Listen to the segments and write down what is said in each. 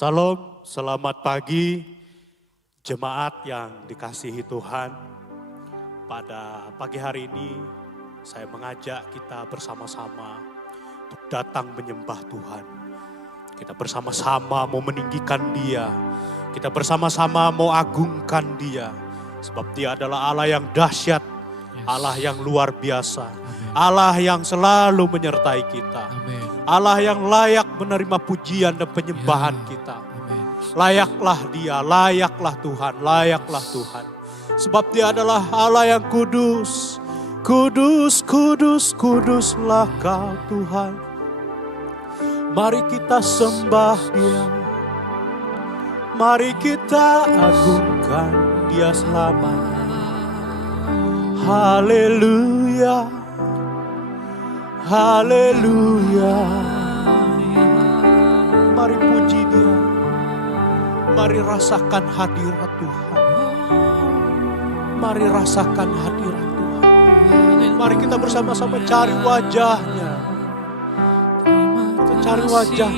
Salam, selamat pagi jemaat yang dikasihi Tuhan. Pada pagi hari ini saya mengajak kita bersama-sama untuk datang menyembah Tuhan. Kita bersama-sama mau meninggikan Dia. Kita bersama-sama mau agungkan Dia. Sebab Dia adalah Allah yang dahsyat, Allah yang luar biasa. Allah yang selalu menyertai kita. Allah yang layak menerima pujian dan penyembahan kita. Layaklah Dia, layaklah Tuhan, layaklah Tuhan. Sebab Dia adalah Allah yang kudus. Kudus, kudus, kuduslah Kau Tuhan. Mari kita sembah Dia. Mari kita agungkan Dia selamanya. Haleluya. Haleluya. Mari puji Dia. Mari rasakan hadirat Tuhan. Mari rasakan hadirat Tuhan. Mari kita bersama-sama cari wajah-Nya. Kita cari wajah.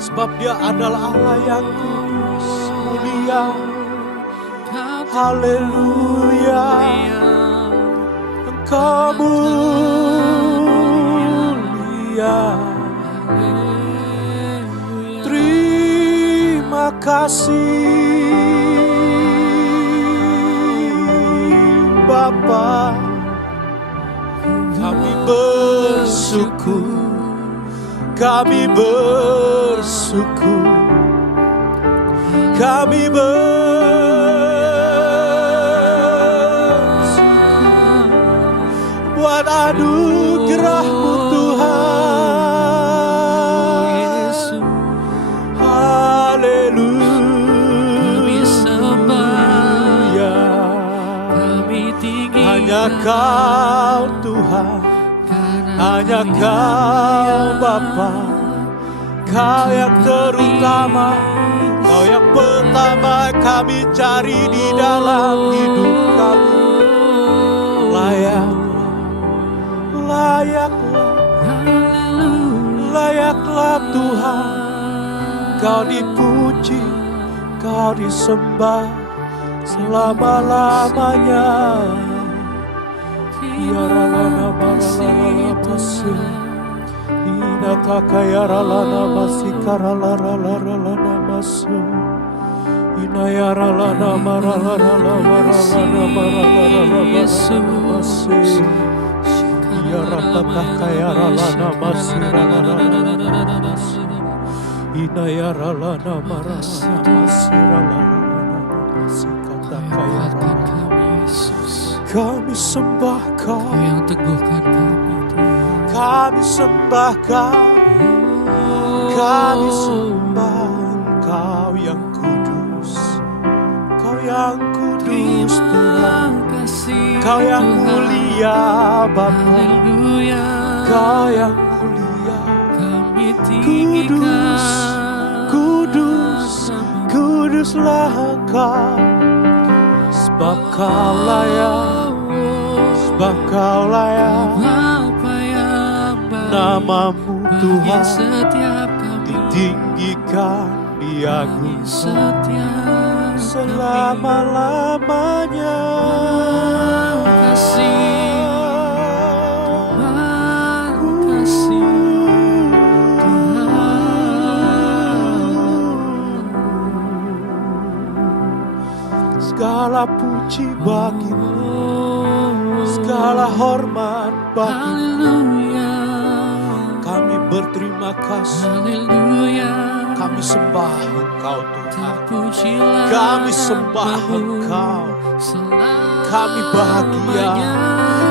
Sebab Dia adalah Allah yang kudus, mulia. Haleluya. Engkau mulia. Terima kasih Bapa. Kami bersyukur. Kami bersyukur. Kami bersyukur buat anugerah-Mu Tuhan. Haleluya. Hanya Kau Tuhan, hanya Kau Bapa. Kau yang terutama, Kau yang pertama kami cari di dalam hidup kami. Layaklah, layaklah Tuhan. Kau dipuji, Kau disembah selama-lamanya. Yaralana maralala basu, inataka yaralana masikaralala masu, inayaralana maralala waralana maralala masu, yarataka yaralana masiralala masu, inayaralana maralala masiralala masikataka yaralana. Kami sembah Kau yang teguhkan kami. Kami sembah Kau. Kami sembah Kau yang kudus. Kau yang kudus Tuhan. Kau yang mulia Bapa. Kau yang mulia. Kudus, kudus, kuduslah Kau. Sebab Kau layak. Sebab Kau layak. Nama-Mu Tuhan ditinggikan, diagungkan selama-lamanya. Segala puji bagi-Mu, segala hormat bagi-Mu. Kami berterima kasih. Kami sembah Engkau Tuhan. Kami sembah Engkau. Kami bahagia.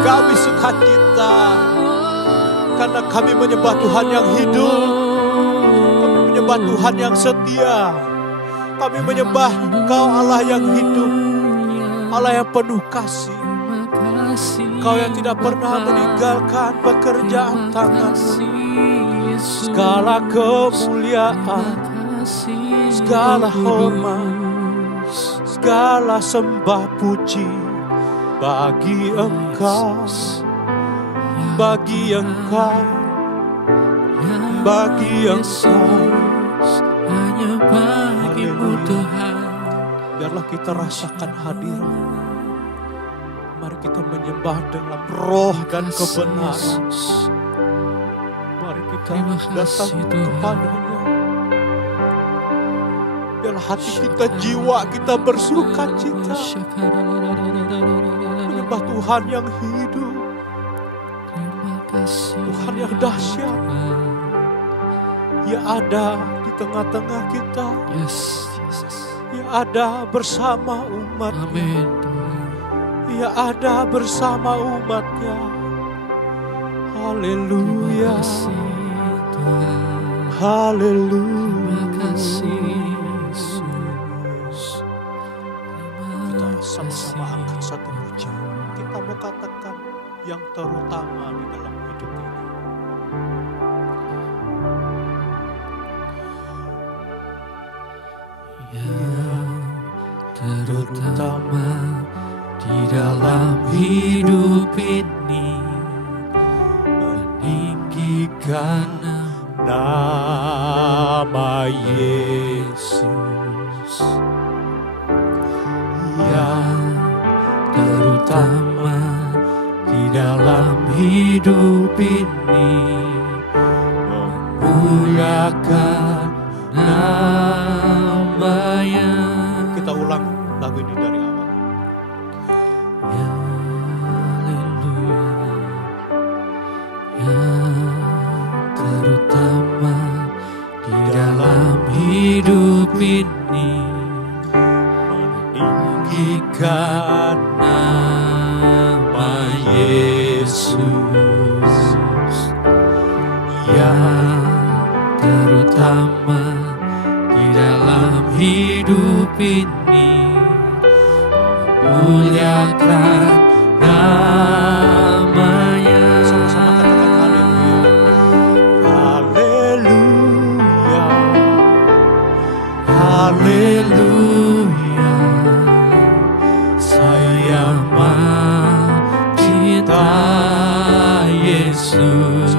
Kami sukacita. Karena kami menyembah Tuhan yang hidup. Kami menyembah Tuhan yang setia. Kami menyembah Engkau Allah yang hidup. Allah yang penuh kasih. Kau yang tidak pernah meninggalkan pekerjaan tangan-Mu. Segala kemuliaan, segala hormat, segala sembah puji bagi Engkau, bagi Engkau, bagi Engkau. hanya bagimu Tuhan. Biarlah kita rasakan hadirat. Mari kita menyembah dengan roh dan kebenaran. Mari kita datang kepadanya. Biarlah hati kita, jiwa kita bersuka cita. Menyembah Tuhan yang hidup. Tuhan yang dahsyat. Ia ada di tengah-tengah kita. Ia ada bersama umat. Amin. Ia ada bersama umatnya. Haleluya. Haleluya. Kita sama-sama angkat satu pujian. Kita mau katakan yang terutama di dalam hidup ini. Yang terutama di dalam hidup ini, meninggikan nama Yesus. Yang terutama di dalam hidup ini, memuliakan nama-Nya. Kita ulang lagu ini dari awal. Haleluya. Yang terutama di dalam hidup ini, meninggikan nama Yesus. Yang terutama di dalam hidup ini, memuliakan nama-Nya. Sama-sama katakan haleluya. Haleluya. Saya mencintai Yesus.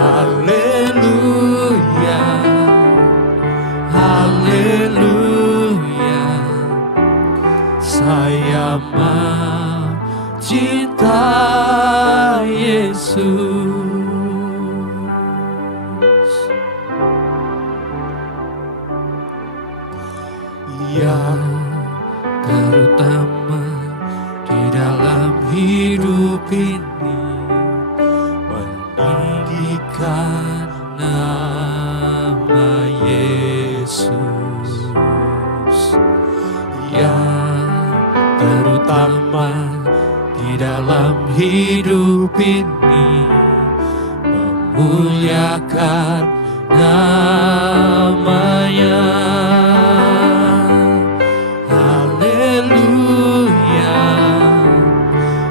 Haleluya. Haleluya. Saya mencintai Yesus. Yang terutama di dalam hidup ini, meninggikan nama Yesus. Yang terutama di dalam hidup ini, memuliakan nama-Nya. Haleluya.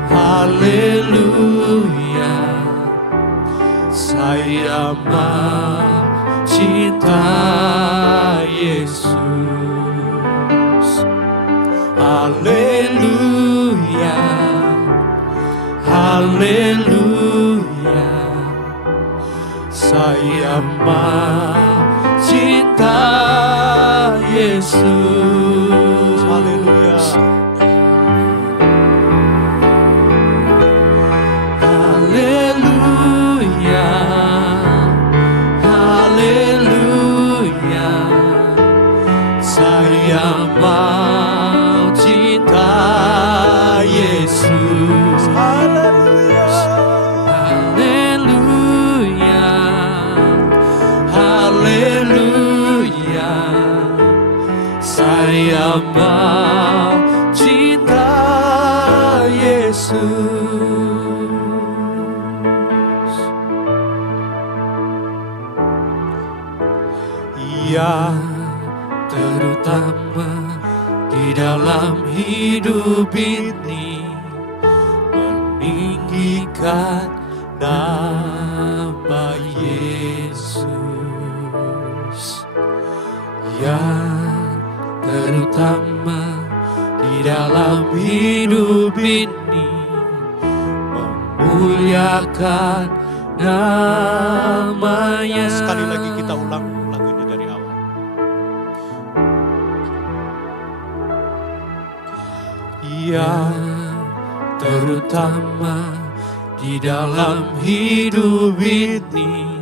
Haleluya. Saya mencintai Yesus. Haleluya. Haleluya. Saya mencintai Yesus. Haleluya. Haleluya. Haleluya. Saya mencintai Yesus. Haleluya. Haleluya. Haleluya. Saya mencintai Yesus. Yang terutama di dalam hidup ini, meninggikan nama Yesus. Yang terutama di dalam hidup ini, memuliakan nama-Nya. Sekali lagi kita ulang terutama di dalam hidup ini,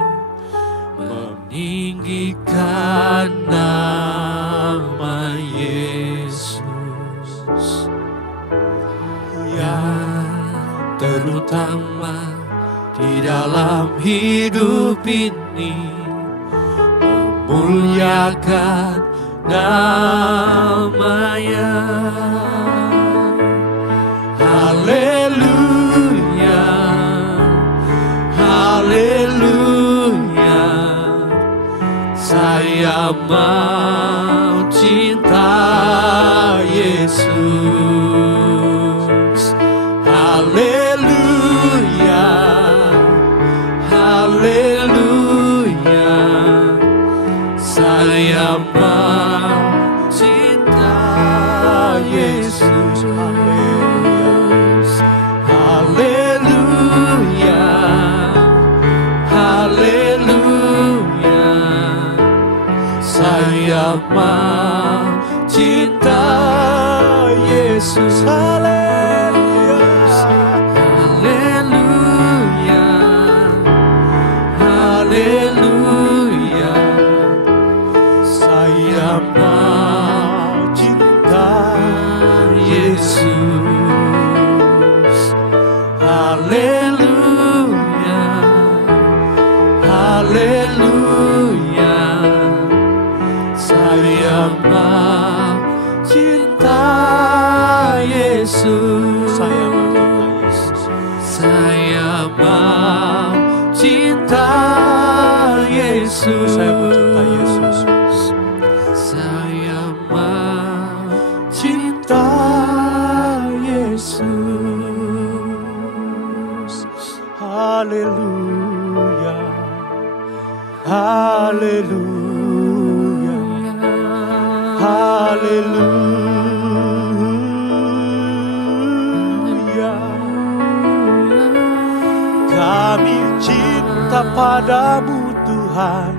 meninggikan nama Yesus. Yang terutama di dalam hidup ini, memuliakan nama-Nya. Haleluya, haleluya, saya mau cinta Yesus. Haleluya, haleluya, saya mau cinta Yesus. Haleluya, haleluya, saya mau cinta Yesus. Haleluya, haleluya, saya mau cinta Yesus. Haleluya, haleluya, saya mau cinta Yesus. Saya mau cinta Yesus. Saya mau cinta Yesus. Haleluya, haleluya, haleluya. Kami cinta padamu Tuhan,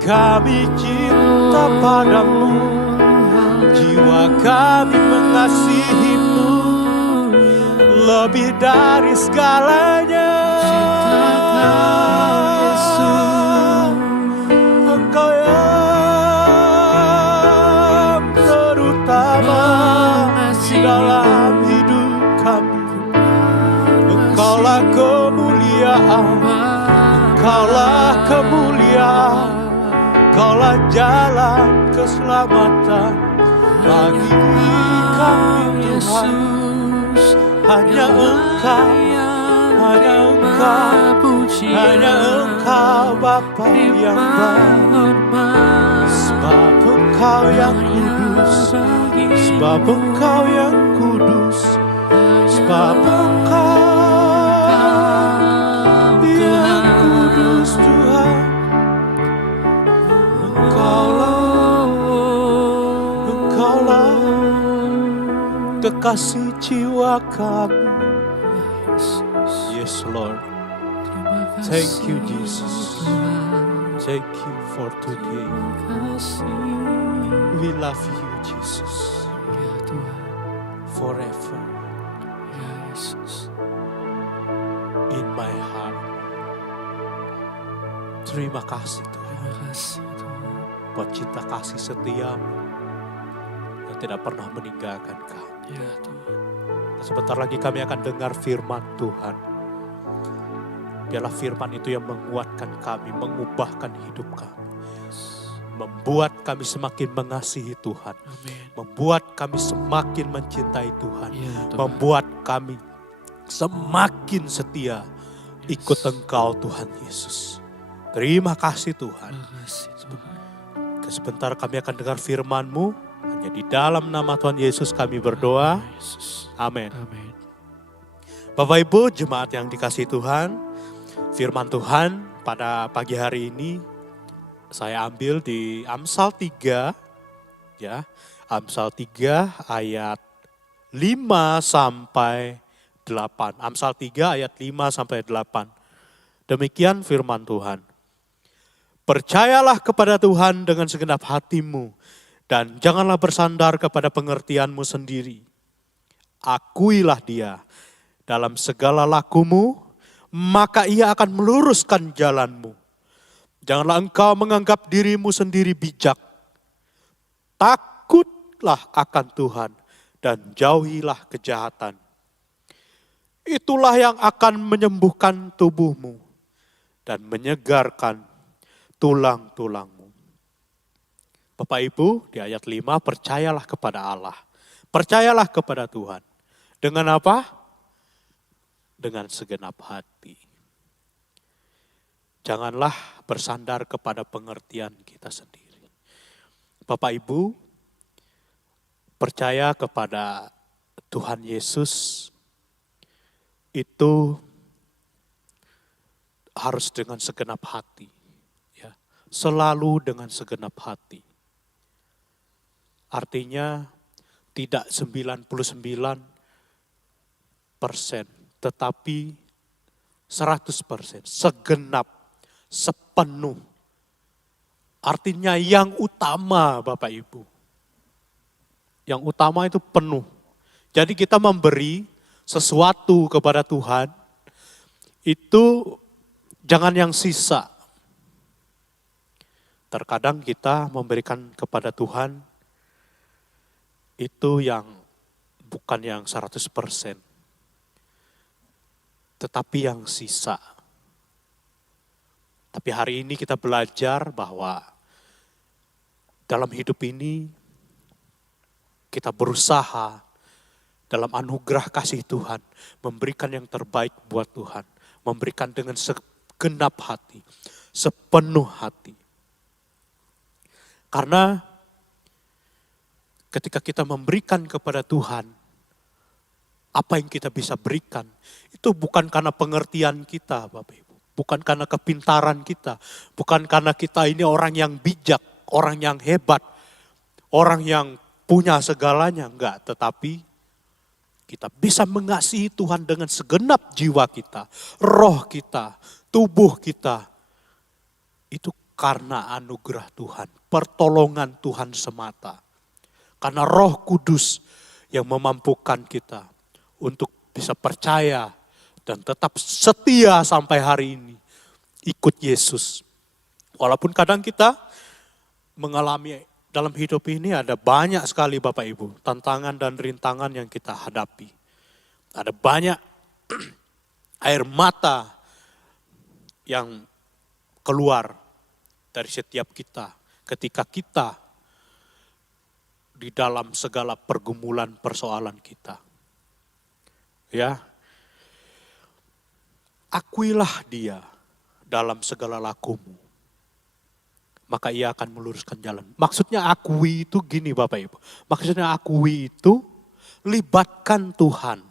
kami cinta padamu, jiwa kami mengasihimu lebih dari segalanya. Engkau yang terutama di dalam hidup kami. Engkaulah kemuliaan, Engkaulah kemuliaan, Engkaulah jalan keselamatan bagi kami Tuhan. Hanya Engkau, hanya Engkau, hanya Engkau Bapa yang baik. Sebab Engkau yang kudus, sebab Engkau yang kudus, sebab Engkau yang kudus Tuhan. Engkaulah kekasih jiwa kami. Yes Lord, thank you Jesus, thank you for today. We love you Jesus, forever in my heart. Terima kasih Tuhan, buat cinta kasih setiamu yang tidak pernah meninggalkan kami. Sebentar lagi kami akan dengar firman Tuhan. Biarlah firman itu yang menguatkan kami, mengubahkan hidup kami. Membuat kami semakin mengasihi Tuhan. Membuat kami semakin mencintai Tuhan. Membuat kami semakin setia ikut Engkau Tuhan Yesus. Terima kasih Tuhan. Sebentar kami akan dengar firman-Mu. Hanya di dalam nama Tuhan Yesus kami berdoa. Amin. Bapak Ibu jemaat yang dikasihi Tuhan, firman Tuhan pada pagi hari ini saya ambil di Amsal 3 ya. Amsal 3 ayat 5 sampai 8. Amsal 3 ayat 5 sampai 8. Demikian firman Tuhan. Percayalah kepada Tuhan dengan segenap hatimu dan janganlah bersandar kepada pengertianmu sendiri. Akuilah Dia dalam segala lakumu, maka ia akan meluruskan jalanmu. Janganlah engkau menganggap dirimu sendiri bijak. Takutlah akan Tuhan dan jauhilah kejahatan. Itulah yang akan menyembuhkan tubuhmu dan menyegarkan tulang-tulangmu. Bapak Ibu, di ayat 5, percayalah kepada Allah. Percayalah kepada Tuhan. Dengan apa? Dengan segenap hati. Janganlah bersandar kepada pengertian kita sendiri. Bapak Ibu, percaya kepada Tuhan Yesus itu harus dengan segenap hati. Ya, selalu dengan segenap hati. Artinya tidak 99%, tetapi 100%, segenap, sepenuh. Artinya yang utama Bapak Ibu. Yang utama itu penuh. Jadi kita memberi sesuatu kepada Tuhan, itu jangan yang sisa. Terkadang kita memberikan kepada Tuhan, itu yang bukan yang 100%. Tetapi yang sisa. Tapi hari ini kita belajar bahwa dalam hidup ini kita berusaha dalam anugerah kasih Tuhan memberikan yang terbaik buat Tuhan, memberikan dengan segenap hati, sepenuh hati. Karena ketika kita memberikan kepada Tuhan, apa yang kita bisa berikan, itu bukan karena pengertian kita Bapak Ibu. Bukan karena kepintaran kita. Bukan karena kita ini orang yang bijak, orang yang hebat, orang yang punya segalanya. Enggak, tetapi kita bisa mengasihi Tuhan dengan segenap jiwa kita, roh kita, tubuh kita. Itu karena anugerah Tuhan, pertolongan Tuhan semata. Karena Roh Kudus yang memampukan kita untuk bisa percaya dan tetap setia sampai hari ini ikut Yesus. Walaupun kadang kita mengalami dalam hidup ini ada banyak sekali Bapak Ibu tantangan dan rintangan yang kita hadapi. Ada banyak air mata yang keluar dari setiap kita ketika kita di dalam segala pergumulan persoalan kita. Ya, akuilah dia dalam segala lakumu, maka ia akan meluruskan jalan. Maksudnya akui itu gini Bapak Ibu. Maksudnya akui itu libatkan Tuhan.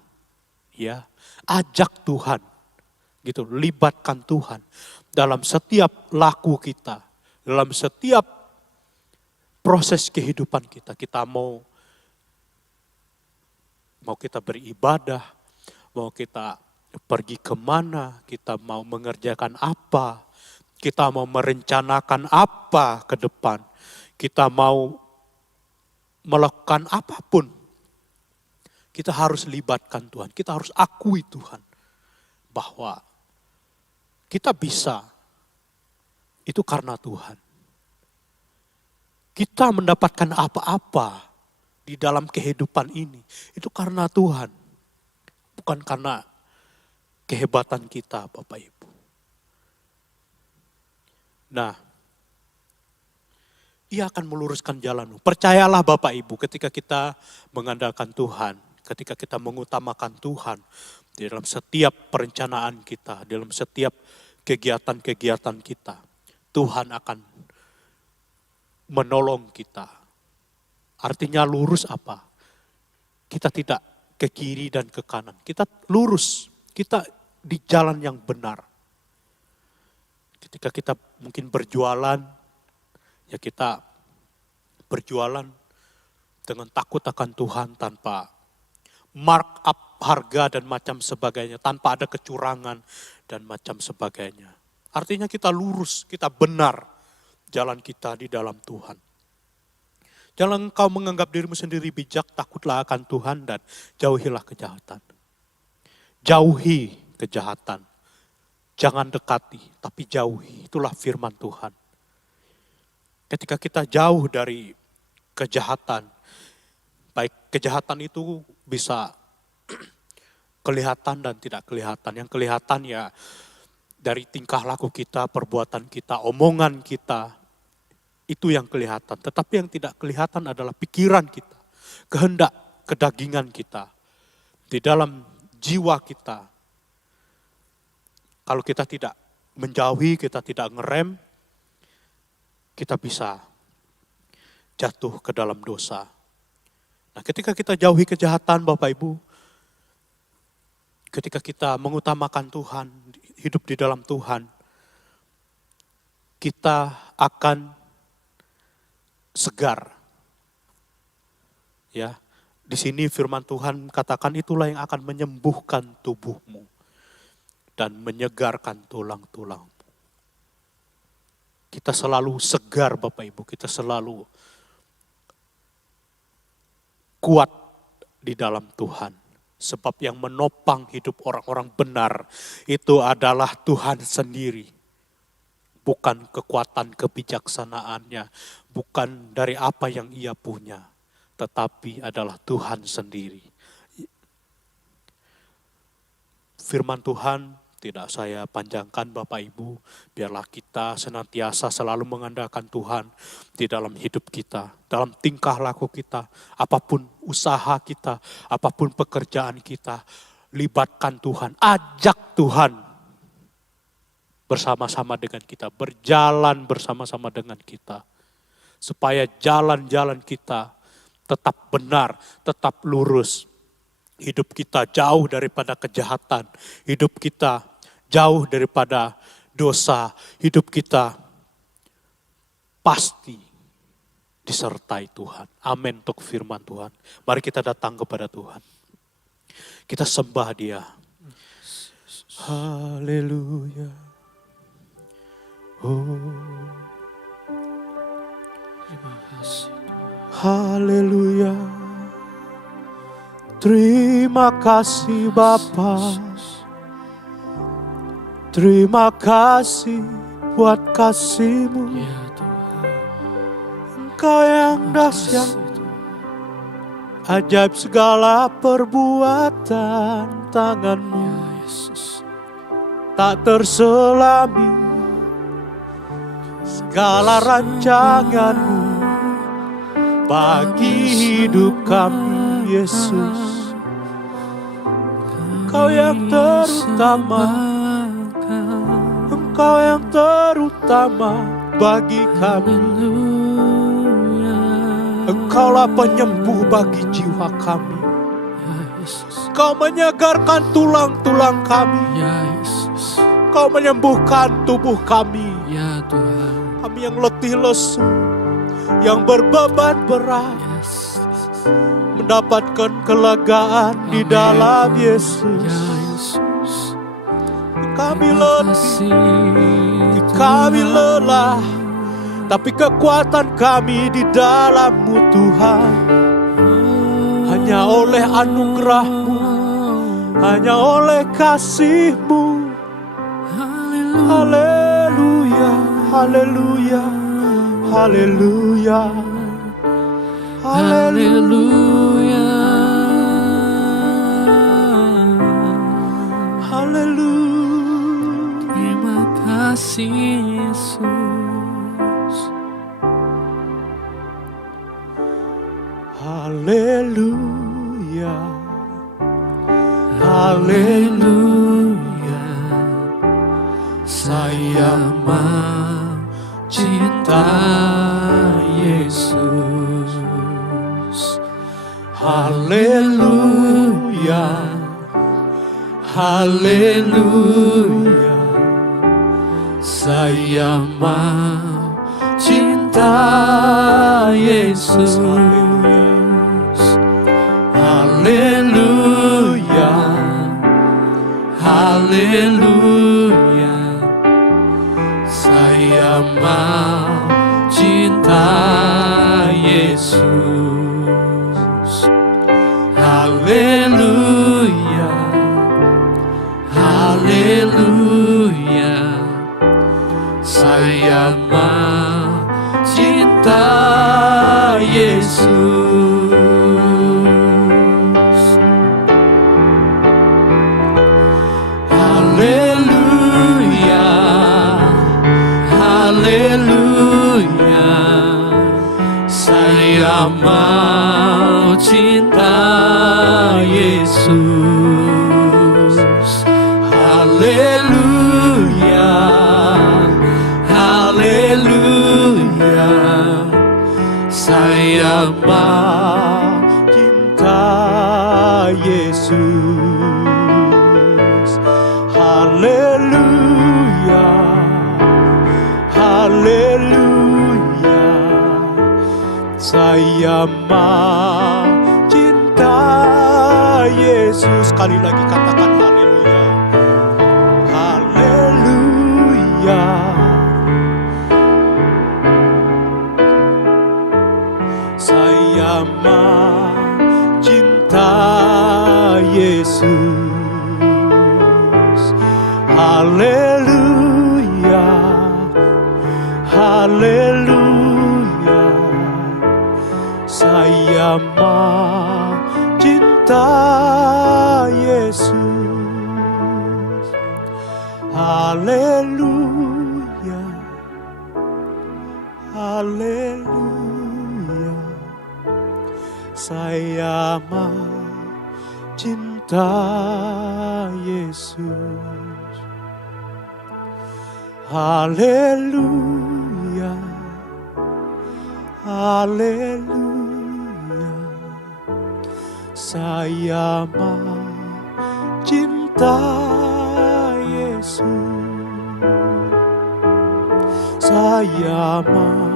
Ya, ajak Tuhan. Gitu, libatkan Tuhan dalam setiap laku kita, dalam setiap proses kehidupan kita. Kita mau kita beribadah, mau kita pergi kemana, kita mau mengerjakan apa, kita mau merencanakan apa ke depan, kita mau melakukan apapun, kita harus libatkan Tuhan, kita harus akui Tuhan bahwa kita bisa, itu karena Tuhan. Kita mendapatkan apa-apa di dalam kehidupan ini, itu karena Tuhan, bukan karena kehebatan kita Bapak Ibu. Nah, ia akan meluruskan jalanmu. Percayalah Bapak Ibu ketika kita mengandalkan Tuhan, ketika kita mengutamakan Tuhan di dalam setiap perencanaan kita, dalam setiap kegiatan-kegiatan kita, Tuhan akan menolong kita. Artinya lurus apa? Kita tidak ke kiri dan ke kanan. Kita lurus, kita di jalan yang benar. Ketika kita mungkin berjualan, ya kita berjualan dengan takut akan Tuhan tanpa markup harga dan macam sebagainya, tanpa ada kecurangan dan macam sebagainya. Artinya kita lurus, kita benar jalan kita di dalam Tuhan. Jangan engkau menganggap dirimu sendiri bijak, takutlah akan Tuhan dan jauhilah kejahatan. Jauhi kejahatan. Jangan dekati, tapi jauhi. Itulah firman Tuhan. Ketika kita jauh dari kejahatan, baik kejahatan itu bisa kelihatan dan tidak kelihatan. Yang kelihatan ya dari tingkah laku kita, perbuatan kita, omongan kita. Itu yang kelihatan. Tetapi yang tidak kelihatan adalah pikiran kita, kehendak, kedagingan kita. Di dalam jiwa kita. Kalau kita tidak menjauhi, kita tidak ngerem, kita bisa jatuh ke dalam dosa. Nah, ketika kita jauhi kejahatan, Bapak Ibu, ketika kita mengutamakan Tuhan, hidup di dalam Tuhan, kita akan segar. Ya, di sini firman Tuhan katakan itulah yang akan menyembuhkan tubuhmu dan menyegarkan tulang-tulangmu. Kita selalu segar Bapak Ibu, kita selalu kuat di dalam Tuhan. Sebab yang menopang hidup orang-orang benar itu adalah Tuhan sendiri. Bukan kekuatan kebijaksanaannya, bukan dari apa yang ia punya, tetapi adalah Tuhan sendiri. Firman Tuhan tidak saya panjangkan Bapak Ibu, biarlah kita senantiasa selalu mengandalkan Tuhan di dalam hidup kita, dalam tingkah laku kita, apapun usaha kita, apapun pekerjaan kita, libatkan Tuhan, ajak Tuhan bersama-sama dengan kita, berjalan bersama-sama dengan kita, supaya jalan-jalan kita tetap benar, tetap lurus. Hidup kita jauh daripada kejahatan, hidup kita jauh daripada dosa, hidup kita pasti disertai Tuhan. Amin untuk firman Tuhan. Mari kita datang kepada Tuhan. Kita sembah Dia. Haleluya. Oh. Terima kasih. Haleluya. Terima kasih Bapa. Terima kasih buat kasih-Mu. Ya Tuhan. Engkau yang dahsyat, ajaib segala perbuatan tangan-Mu. Ya Yesus. Tak terselami segala rancangan-Mu bagi hidup kami, Yesus. Engkau yang terutama, Engkau yang terutama bagi kami. Engkaulah penyembuh bagi jiwa kami. Engkau menyegarkan tulang-tulang kami. Ya Yesus. Engkau menyembuhkan tubuh kami. Ya Tuhan. Kami yang letih lesu, yang berbeban berat, mendapatkan kelegaan di dalam Yesus. Ya Yesus. Kami letih, kami lelah, tapi kekuatan kami di dalam-Mu Tuhan. Hanya oleh anugerah-Mu, hanya oleh kasih-Mu. Haleluya, haleluya, haleluya, haleluya, haleluya. Terima kasih Yesus. Haleluya, Haleluya. Saya mencinta Yesus. haleluya, haleluya. Saya mencinta Yesus. Haleluya. Haleluya. Saya mencinta Yesus. Haleluya. Saya cinta Yesus. Haleluya, haleluya. Saya mau cinta Yesus. Haleluya, haleluya. Saya mau cinta Yesus. Haleluya, haleluya. Saya mau cinta Yesus. Sekali lagi katakan haleluya. Haleluya. Saya mau cinta Yesus. Haleluya, haleluya. Saya mau cinta Yesus. Haleluya, haleluya. Saya mau cinta Yesus. Haleluya, haleluya. Saya mau cinta Yesus. Saya mau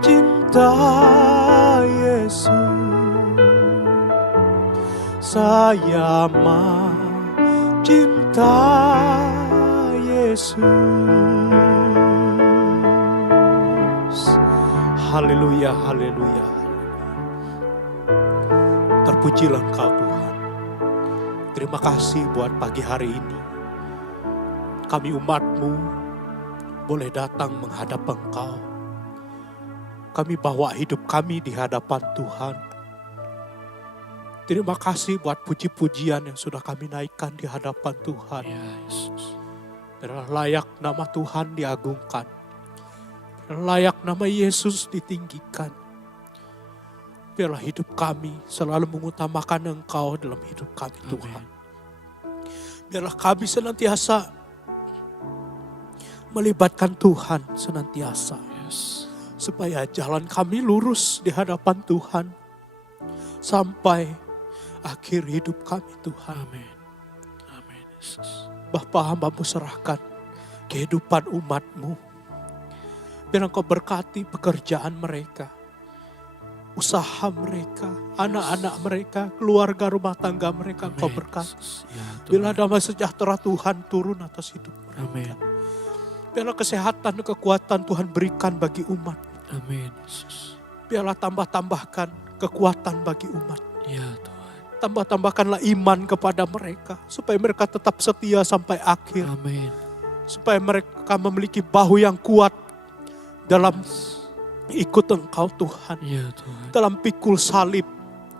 cinta Yesus. Saya mau cinta Yesus. Haleluya, haleluya. Terpujilah Engkau Tuhan. Terima kasih buat pagi hari ini. Kami umat-Mu boleh datang menghadap Engkau. Kami bawa hidup kami di hadapan Tuhan. Terima kasih buat puji-pujian yang sudah kami naikkan di hadapan Tuhan. Ya Yesus. Biarlah layak nama Tuhan diagungkan. Biarlah layak nama Yesus ditinggikan. Biarlah hidup kami selalu mengutamakan Engkau dalam hidup kami Tuhan. Biarlah kami senantiasa melibatkan Tuhan senantiasa. Yes. Supaya jalan kami lurus di hadapan Tuhan. Sampai akhir hidup kami Tuhan. Amin. Amin Yesus. Bapa, hamba-Mu serahkan kehidupan umat-Mu. Biar Engkau berkati pekerjaan mereka, usaha mereka, anak-anak mereka, keluarga rumah tangga mereka. Amin, Engkau berkati. Yesus. Ya, Bila Tuhan. damai sejahtera Tuhan turun atas hidup mereka. Amin. Biarlah kesehatan dan kekuatan Tuhan berikan bagi umat. Amin Yesus. Biarlah tambahkan kekuatan bagi umat. Ya Tuhan. Tambahkanlah iman kepada mereka. Supaya mereka tetap setia sampai akhir. Amin. Supaya mereka memiliki bahu yang kuat dalam ikut Engkau Tuhan. Ya Tuhan. Dalam pikul salib.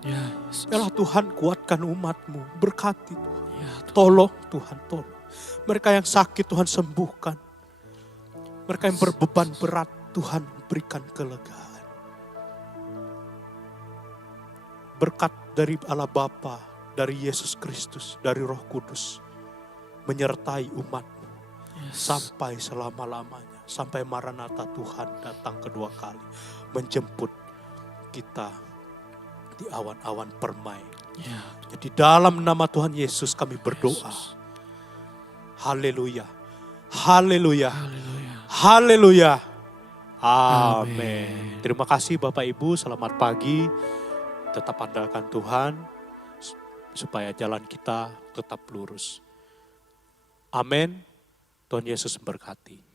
Ya Yesus. Biarlah Tuhan kuatkan umat-Mu. Berkati Tuhan. Ya Tuhan. Tolong Tuhan, tolong. Mereka yang sakit Tuhan sembuhkan. Mereka yang berbeban berat Tuhan berikan kelegaan. Berkat dari Allah Bapa, dari Yesus Kristus, dari Roh Kudus. Menyertai umat-Mu Yes. sampai selama-lamanya. Sampai Maranatha Tuhan datang kedua kali. Menjemput kita di awan-awan permai. Ya Jadi dalam nama Tuhan Yesus kami berdoa. Yesus. Haleluya. Haleluya. Haleluya. Haleluya. Amin. Amin. Terima kasih Bapak Ibu, selamat pagi. Tetap andalkan Tuhan supaya jalan kita tetap lurus. Amin. Tuhan Yesus memberkati.